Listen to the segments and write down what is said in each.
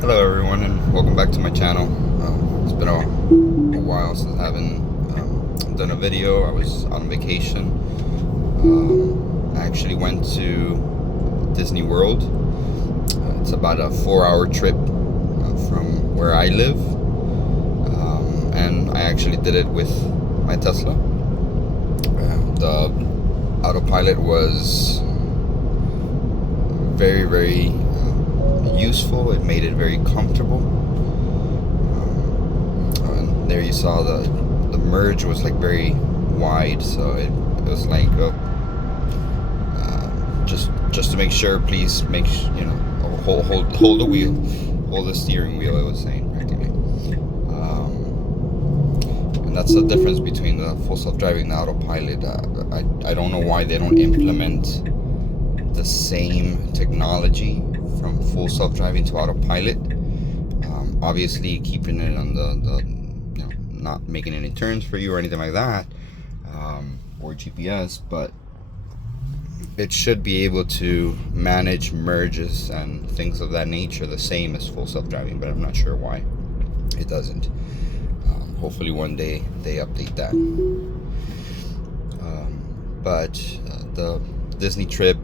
Hello everyone and welcome back to my channel. It's been a while since I haven't done a video. I was on vacation. I actually went to Disney World. It's about a 4-hour trip from where I live. And I actually did it with my Tesla. The Autopilot was very useful. It made it very comfortable. And there you saw the merge was like very wide, so it was like just to make sure, please make hold the wheel, hold the steering wheel. I was saying practically, and that's the difference between the full self-driving and the autopilot. I don't know why they don't implement the same technology from full self-driving to autopilot. Obviously keeping it on the not making any turns for you or anything like that, or GPS, but it should be able to manage merges and things of that nature the same as full self-driving, but I'm not sure why it doesn't. Hopefully one day they update that. But the Disney trip,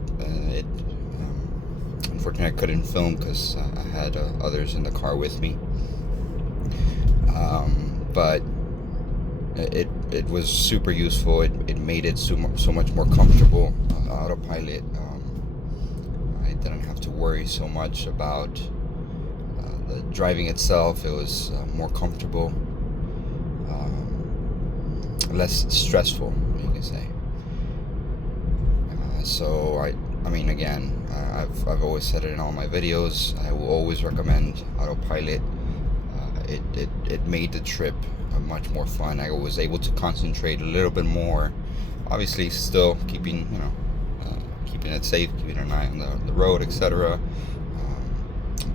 unfortunately I couldn't film because I had others in the car with me. But it was super useful. It made it so much more comfortable. Autopilot, I didn't have to worry so much about the driving itself. It was more comfortable, less stressful, you can say. So I mean, again, I've always said it in all my videos. I will always recommend Autopilot. It made the trip much more fun. I was able to concentrate a little bit more. Obviously, still keeping keeping it safe, keeping an eye on the road, etc.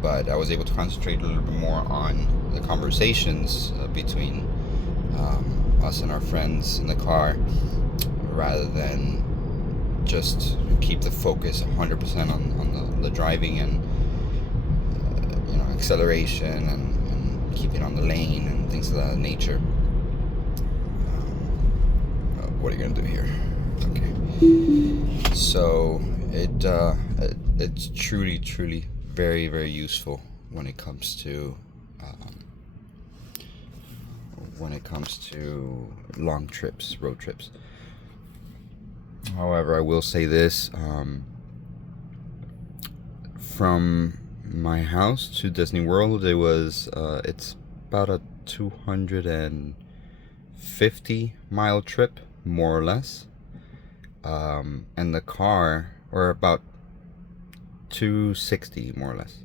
But I was able to concentrate a little bit more on the conversations between us and our friends in the car, rather than just keep the focus 100% on the driving and acceleration and keeping on the lane and things of that nature. What are you gonna do here? Okay. So it's truly very useful when it comes to long trips, road trips. However, I will say this: from my house to Disney World, it's about a 250-mile trip, more or less. And the car, or about 260 more or less.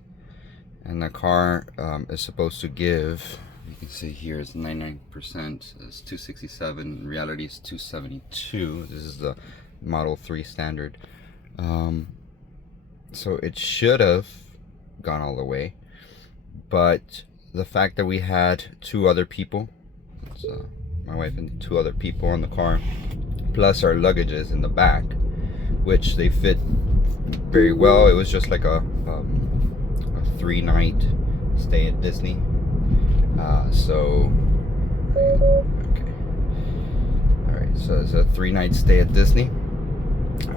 And the car is supposed to give, you can see here it's 99%, it's 267, in reality it's 272. This is the Model 3 standard. So it should have gone all the way, but the fact that we had two other people, my wife and two other people in the car, plus our luggages in the back, which they fit very well. It was just like a 3-night stay at Disney. So okay, all right. So it's a 3-night stay at Disney.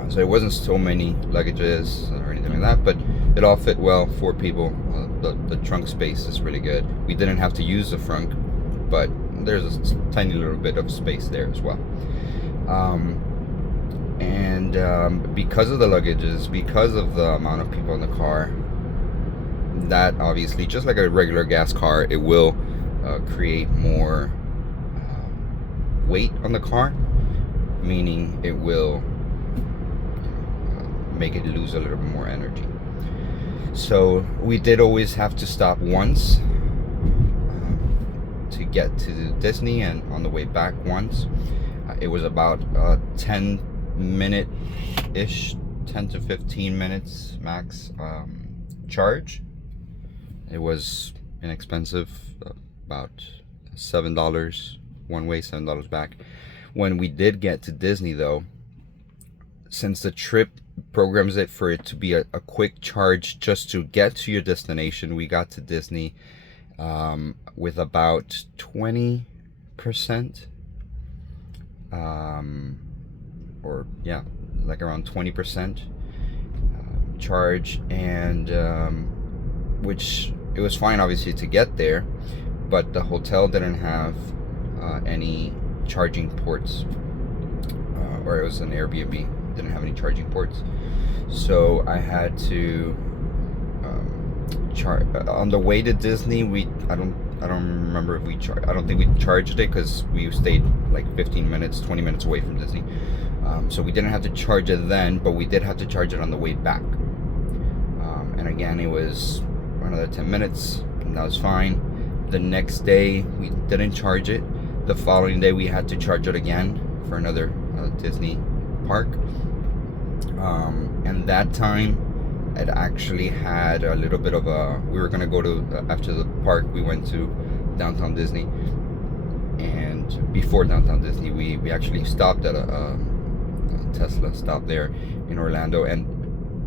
So it wasn't so many luggages or anything like that, but it all fit well. 4 people. The trunk space is really good. We didn't have to use the front, but there's a tiny little bit of space there as well. Because of the luggages, because of the amount of people in the car, that obviously, just like a regular gas car, it will create more weight on the car, meaning it will make it lose a little bit more energy. So we did always have to stop once to get to Disney, and on the way back once. It was about 10-minute-ish, 10 to 15 minutes max charge. It was inexpensive, about $7 one way, $7 back. When we did get to Disney, though, since the trip programs it for it to be a quick charge just to get to your destination. We got to Disney with about 20%, or yeah, like around 20% charge, and which it was fine obviously to get there, but the hotel didn't have any charging ports, or it was an Airbnb, didn't have any charging ports, so I had to charge on the way to Disney. I don't remember if we I don't think we charged it, because we stayed like 15 minutes 20 minutes away from Disney, so we didn't have to charge it then, but we did have to charge it on the way back, and again it was another 10 minutes, and that was fine. The next day we didn't charge it. The following day we had to charge it again for another Disney park, and that time it actually had a little bit of a, we were gonna go to, after the park we went to downtown Disney, and before downtown Disney we actually stopped at a Tesla stop there in Orlando, and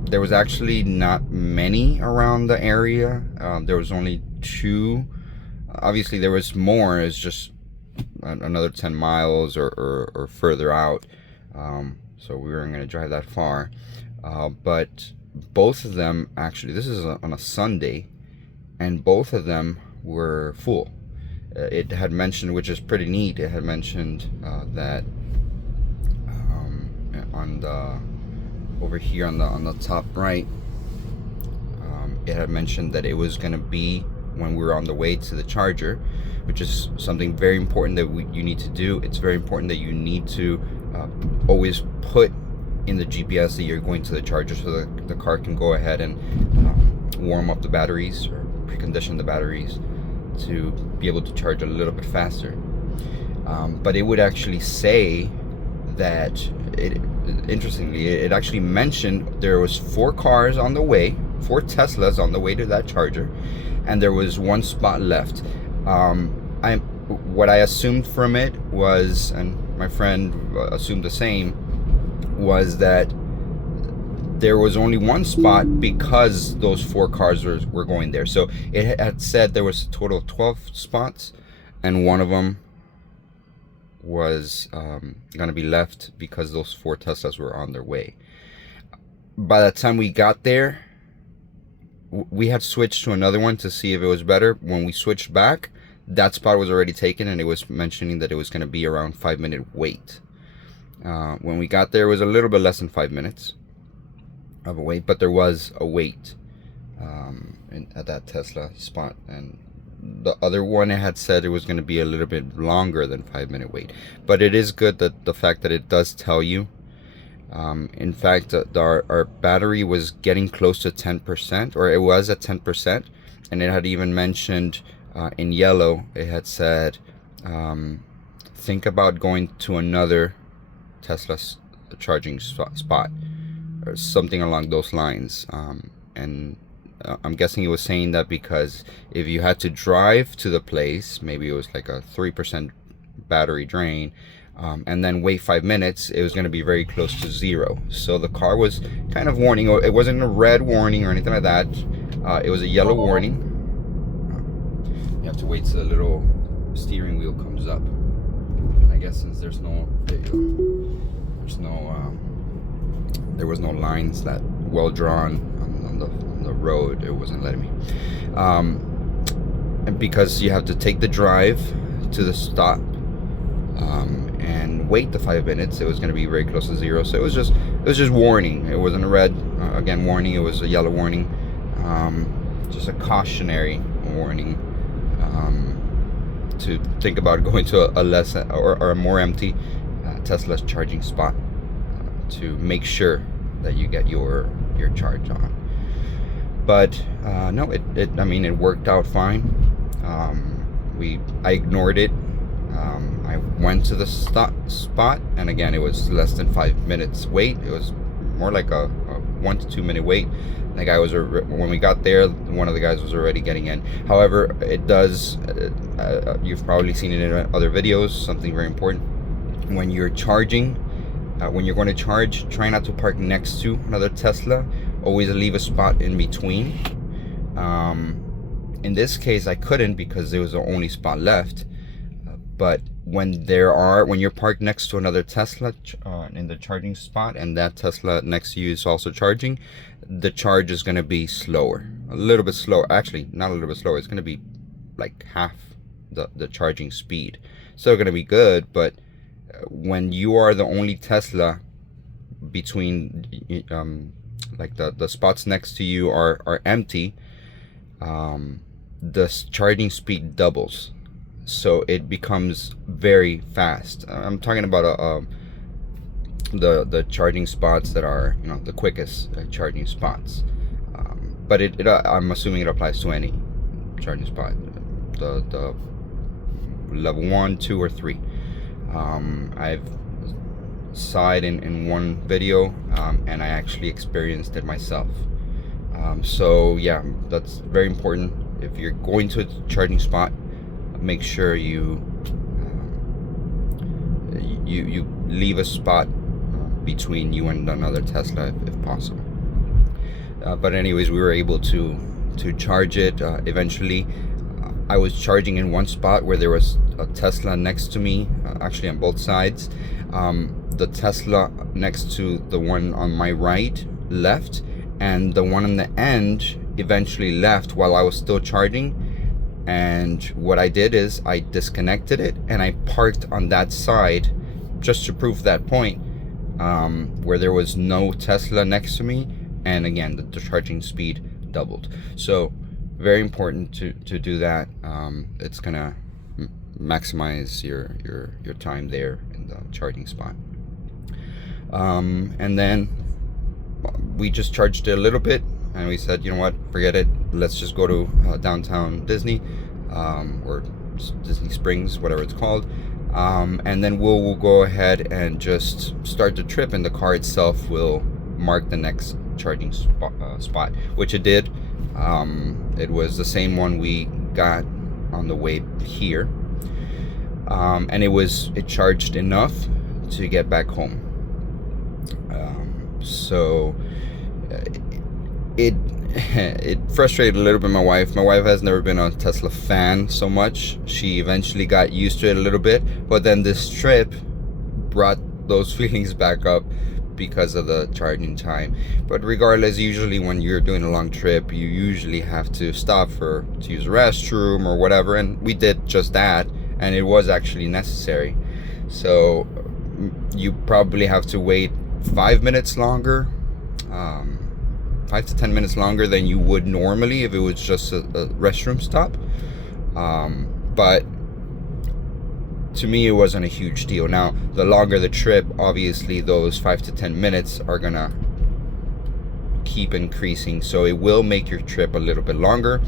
there was actually not many around the area. There was only 2. Obviously there was more, it's just another 10 miles or further out, so we weren't going to drive that far, but both of them actually, this is on a Sunday, and both of them were full. It had mentioned, which is pretty neat, it had mentioned that on the, over here on the top right, it had mentioned that it was going to be when we were on the way to the charger, which is something very important that you need to do. It's very important that you need to always put in the GPS that you're going to the charger, so that the car can go ahead and warm up the batteries or precondition the batteries to be able to charge a little bit faster. But it would actually say that, interestingly, it actually mentioned there was 4 cars on the way, 4 Teslas on the way to that charger, and there was 1 spot left. What I assumed from it was, and my friend assumed the same, was that there was only 1 spot because those 4 cars were going there. So it had said there was a total of 12 spots, and one of them was going to be left because those 4 Teslas were on their way. By the time we got there, we had switched to another one to see if it was better. When we switched back, that spot was already taken, and it was mentioning that it was going to be around 5-minute wait. When we got there, it was a little bit less than 5 minutes of a wait, but there was a wait at that Tesla spot, and the other one, it had said it was going to be a little bit longer than 5-minute wait. But it is good that the fact that it does tell you. In fact, our battery was getting close to 10%, or it was at 10%, and it had even mentioned in yellow, it had said, think about going to another Tesla charging spot, or something along those lines. And I'm guessing it was saying that because if you had to drive to the place, maybe it was like a 3% battery drain, and then wait 5 minutes, it was going to be very close to 0. So the car was kind of warning. It wasn't a red warning or anything like that. It was a yellow warning. You have to wait till the little steering wheel comes up. And I guess since there was no lines that well drawn on the road, it wasn't letting me. And because you have to take the drive to the stop, and wait the 5 minutes, it was going to be very close to 0. So it was just warning. It wasn't a red again warning, it was a yellow warning, just a cautionary warning, to think about going to a less or a more empty Tesla charging spot, to make sure that you get your charge on. But no, I mean, it worked out fine. I ignored it. I went to the spot, and again, it was less than 5 minutes wait. It was more like a 1 to 2 minute wait. The guy was, when we got there, one of the guys was already getting in. However, it does, you've probably seen it in other videos, something very important. When you're charging, When you're going to charge, try not to park next to another Tesla. Always leave a spot in between. In this case, I couldn't because there was the only spot left. But when you're parked next to another Tesla in the charging spot, and that Tesla next to you is also charging, the charge is going to be slower, a little bit slower. Actually, not a little bit slower. It's going to be like half the charging speed. Still going to be good, but when you are the only Tesla between, like the spots next to you are empty, the charging speed doubles. So it becomes very fast. I'm talking about the charging spots that are, the quickest charging spots. But I'm assuming it applies to any charging spot, the level 1, 2, or 3. I've saw it in one video, and I actually experienced it myself. So yeah, that's very important. If you're going to a charging spot, make sure you leave a spot between you and another Tesla if possible. But anyways, we were able to charge it eventually. I was charging in one spot where there was a Tesla next to me, actually on both sides. The Tesla next to the one on my right left, and the one on the end eventually left while I was still charging. And what I did is I disconnected it and I parked on that side just to prove that point, where there was no Tesla next to me, and again the charging speed doubled. So very important to do that. It's gonna maximize your time there in the charging spot. And then we just charged it a little bit, and we said, you know what, forget it, let's just go to downtown Disney, or Disney Springs, whatever it's called, and then we'll go ahead and just start the trip, and the car itself will mark the next charging spot, which it did. It was the same one we got on the way here, and it charged enough to get back home. So it frustrated a little bit my wife. My wife has never been a Tesla fan so much. She eventually got used to it a little bit, but then this trip brought those feelings back up because of the charging time. But regardless, usually when you're doing a long trip, you usually have to stop to use a restroom or whatever, and we did just that, and it was actually necessary. So you probably have to wait 5 minutes longer, 5 to 10 minutes longer than you would normally if it was just a restroom stop. But to me, it wasn't a huge deal. Now, the longer the trip, obviously those 5 to 10 minutes are gonna keep increasing, so it will make your trip a little bit longer.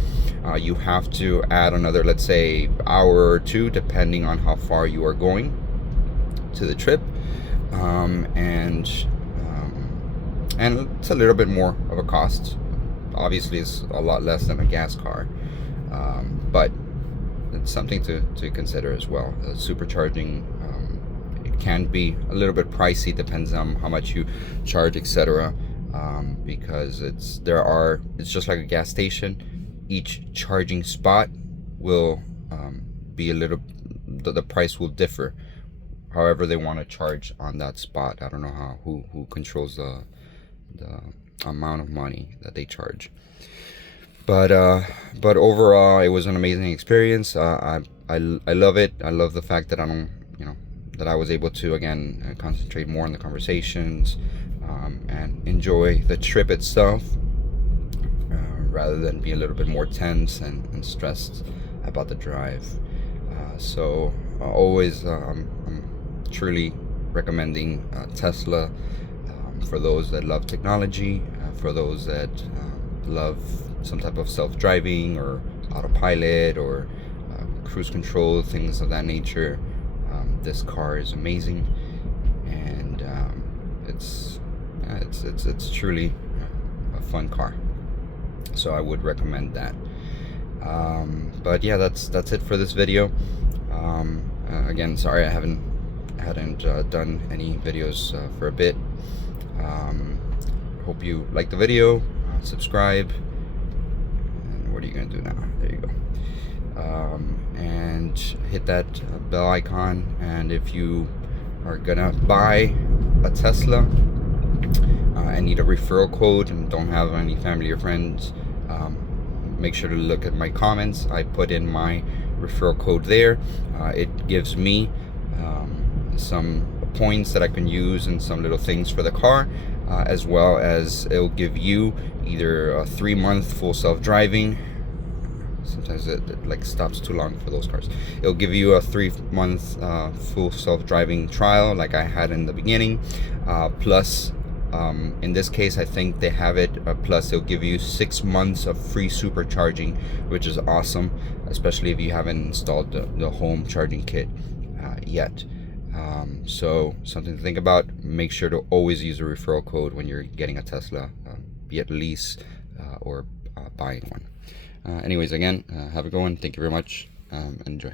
You have to add another, let's say, hour or two, depending on how far you are going to the trip. And it's a little bit more of a cost. Obviously, it's a lot less than a gas car, but it's something to consider as well. Supercharging, it can be a little bit pricey, depends on how much you charge, etc. Because it's just like a gas station. Each charging spot will be the price will differ however they want to charge on that spot. I don't know who controls the amount of money that they charge, but overall it was an amazing experience. I love it. I love the fact that that I was able to again concentrate more on the conversations, and enjoy the trip itself, rather than be a little bit more tense and stressed about the drive. So always I'm truly recommending Tesla for those that love technology, for those that love some type of self-driving or autopilot or cruise control, things of that nature. This car is amazing, and it's truly a fun car. So I would recommend that. But yeah, that's it for this video. Again, sorry I haven't hadn't done any videos for a bit. Hope you like the video. Subscribe. And what are you gonna do now? There you go. And hit that bell icon. And if you are gonna buy a Tesla and need a referral code and don't have any family or friends, make sure to look at my comments. I put in my referral code there. It gives me some points that I can use and some little things for the car, as well as it'll give you either a 3-month full self-driving. Sometimes it like stops too long for those cars. It'll give you a 3-month full self-driving trial like I had in the beginning, plus in this case I think they have it plus they'll give you 6 months of free supercharging, which is awesome, especially if you haven't installed the home charging kit yet. So something to think about. Make sure to always use a referral code when you're getting a Tesla, be it lease or buying one. Anyways, again, have a good one. Thank you very much. Enjoy.